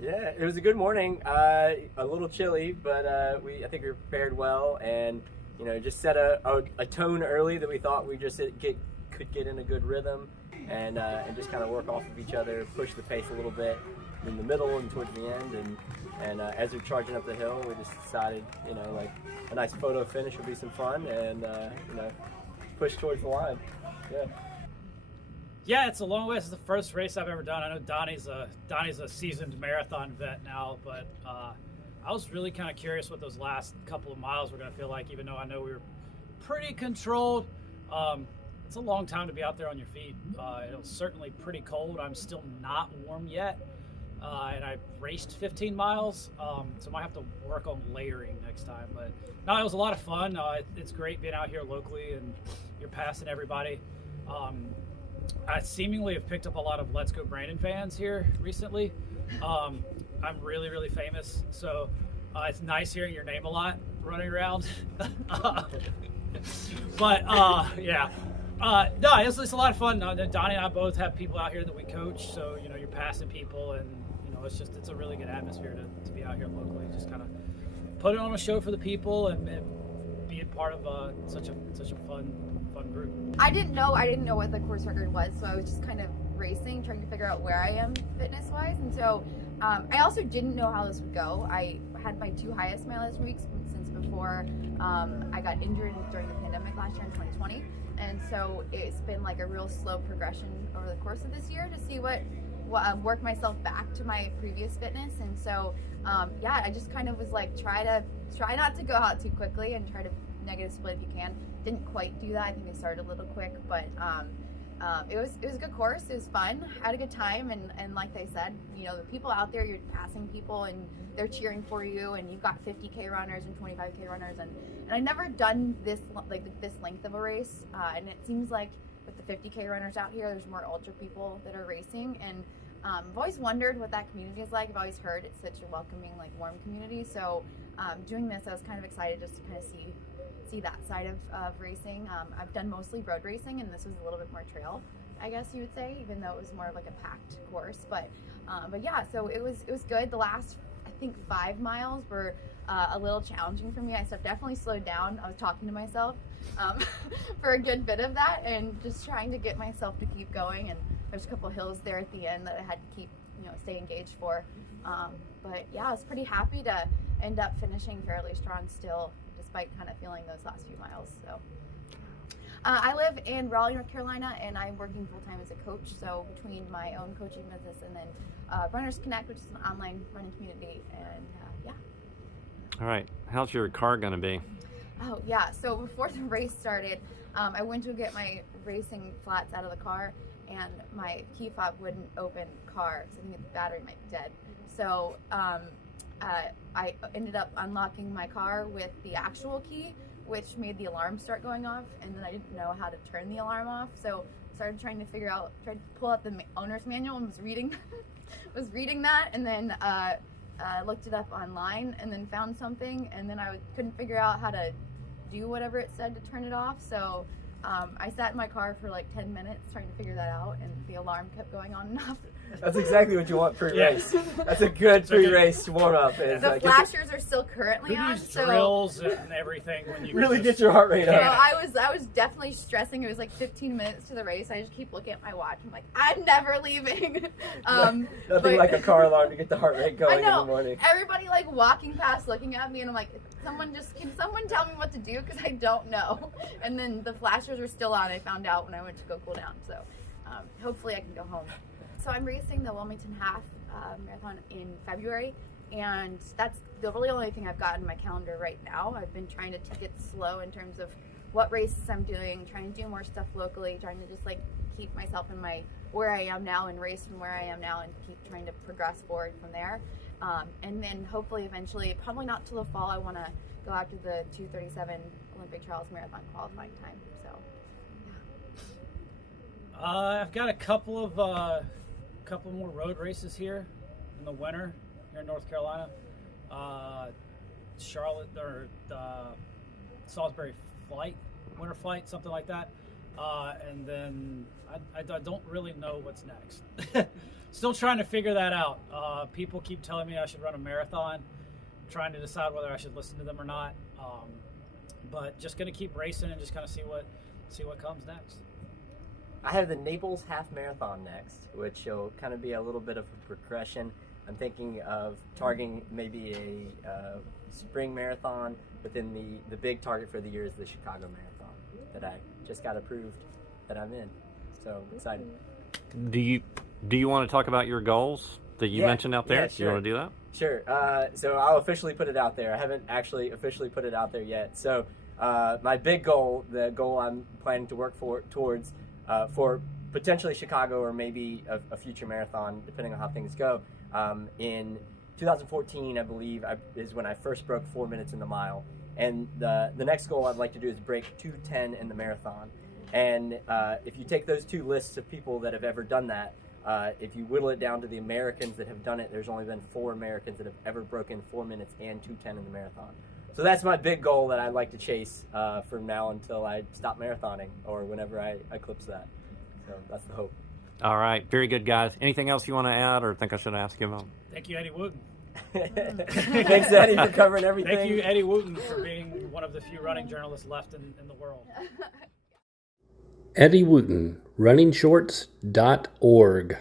Yeah, it was a good morning. A little chilly, but I think we prepared well, and just set a tone early that we thought we just could get in a good rhythm, and just kind of work off of each other, push the pace a little bit in the middle and towards the end, and as we're charging up the hill, we just decided like a nice photo finish would be some fun, and push towards the line. Yeah. Yeah, it's a long way. This is the first race I've ever done. I know Donnie's a seasoned marathon vet now, but I was really kind of curious what those last couple of miles were going to feel like, even though I know we were pretty controlled. It's a long time to be out there on your feet. It was certainly pretty cold. I'm still not warm yet, and I raced 15 miles, so I might have to work on layering next time. But no, it was a lot of fun. It's great being out here locally, and you're passing everybody. I seemingly have picked up a lot of Let's Go Brandon fans here recently. I'm really, really famous, so it's nice hearing your name a lot running around. But yeah, no, it's a lot of fun. Donnie and I both have people out here that we coach, so you're passing people, and it's a really good atmosphere to be out here locally. Just kind of put it on a show for the people and being part of such a fun group. I didn't know what the course record was, so I was just kind of racing, trying to figure out where I am fitness-wise. And so I also didn't know how this would go. I had my 2 highest mileage weeks since before I got injured during the pandemic last year in 2020. And so it's been like a real slow progression over the course of this year to see what work myself back to my previous fitness. And so yeah, I just kind of was like, try not to go out too quickly and try to negative split if you can. Didn't quite do that. I think I started a little quick, but it was a good course. It was fun. I had a good time, and like they said, the people out there, you're passing people and they're cheering for you, and you've got 50K runners and 25K runners, and I've never done this length of a race, and it seems like with the 50K runners out here, there's more ultra people that are racing, and I've always wondered what that community is like. I've always heard it's such a welcoming, warm community. So doing this, I was kind of excited just to kind of see that side of racing. I've done mostly road racing, and this was a little bit more trail, I guess you would say, even though it was more of like a packed course. But yeah, so it was good. The last, I think, 5 miles were a little challenging for me. I definitely slowed down. I was talking to myself for a good bit of that, and just trying to get myself to keep going. And there's a couple of hills there at the end that I had to keep, stay engaged for. But yeah, I was pretty happy to end up finishing fairly strong still, despite kind of feeling those last few miles. So I live in Raleigh, North Carolina, and I'm working full-time as a coach. So between my own coaching business and then Runners Connect, which is an online running community, and yeah. All right, how's your car gonna be? Oh yeah, so before the race started, I went to get my racing flats out of the car, and my key fob wouldn't open the car, so I think the battery might be dead. So I ended up unlocking my car with the actual key, which made the alarm start going off, and then I didn't know how to turn the alarm off, so started trying to pull out the owner's manual and was reading that, and then looked it up online, and then found something, and then I couldn't figure out how to do whatever it said to turn it off. So I sat in my car for like 10 minutes trying to figure that out, and the alarm kept going on and off. That's exactly what you want pre-race. That's a good pre-race warm-up. The flashers are still currently on, so drills and everything when you really get your heart rate up. I was definitely stressing. It was like 15 minutes to the race. I just keep looking at my watch. I'm like, I'm never leaving. Nothing like a car alarm to get the heart rate going in the morning. Everybody walking past, looking at me, and I'm like, can someone tell me what to do, because I don't know. And then the flashers were still on. I found out when I went to go cool down. So hopefully I can go home. So I'm racing the Wilmington Half Marathon in February, and that's the really only thing I've got in my calendar right now. I've been trying to take it slow in terms of what races I'm doing, trying to do more stuff locally, trying to just keep myself in where I am now and race from where I am now, and keep trying to progress forward from there. And then hopefully eventually, probably not till the fall, I want to go after the 2:37 Olympic Trials Marathon qualifying time. So yeah. I've got a couple more road races here in the winter here in North Carolina. Charlotte or Salisbury winter flight, something like that. And then I don't really know what's next. still trying to figure that out. People keep telling me I should run a marathon. I'm trying to decide whether I should listen to them or not. But just going to keep racing and just kind of see what comes next. I have the Naples Half Marathon next, which will kind of be a little bit of a progression. I'm thinking of targeting maybe a spring marathon, but then the big target for the year is the Chicago Marathon that I just got approved that I'm in. So excited. Do you want to talk about your goals that you mentioned out there? Yeah, sure. You want to do that? Sure. So I'll officially put it out there. I haven't actually officially put it out there yet. So my big goal, the goal I'm planning to work towards for potentially Chicago or maybe a future marathon, depending on how things go, in 2014, I believe, is when I first broke 4 minutes in the mile. And the next goal I'd like to do is break 2:10 in the marathon. And if you take those two lists of people that have ever done that, if you whittle it down to the Americans that have done it, there's only been 4 Americans that have ever broken 4 minutes and 2:10 in the marathon. So that's my big goal that I'd like to chase from now until I stop marathoning or whenever I eclipse that. So that's the hope. All right. Very good, guys. Anything else you want to add or think I should ask you about? Thank you, Eddie Wooten. Thanks, Eddie, for covering everything. Thank you, Eddie Wooten, for being one of the few running journalists left in the world. Eddie Wooten, runningshorts.org.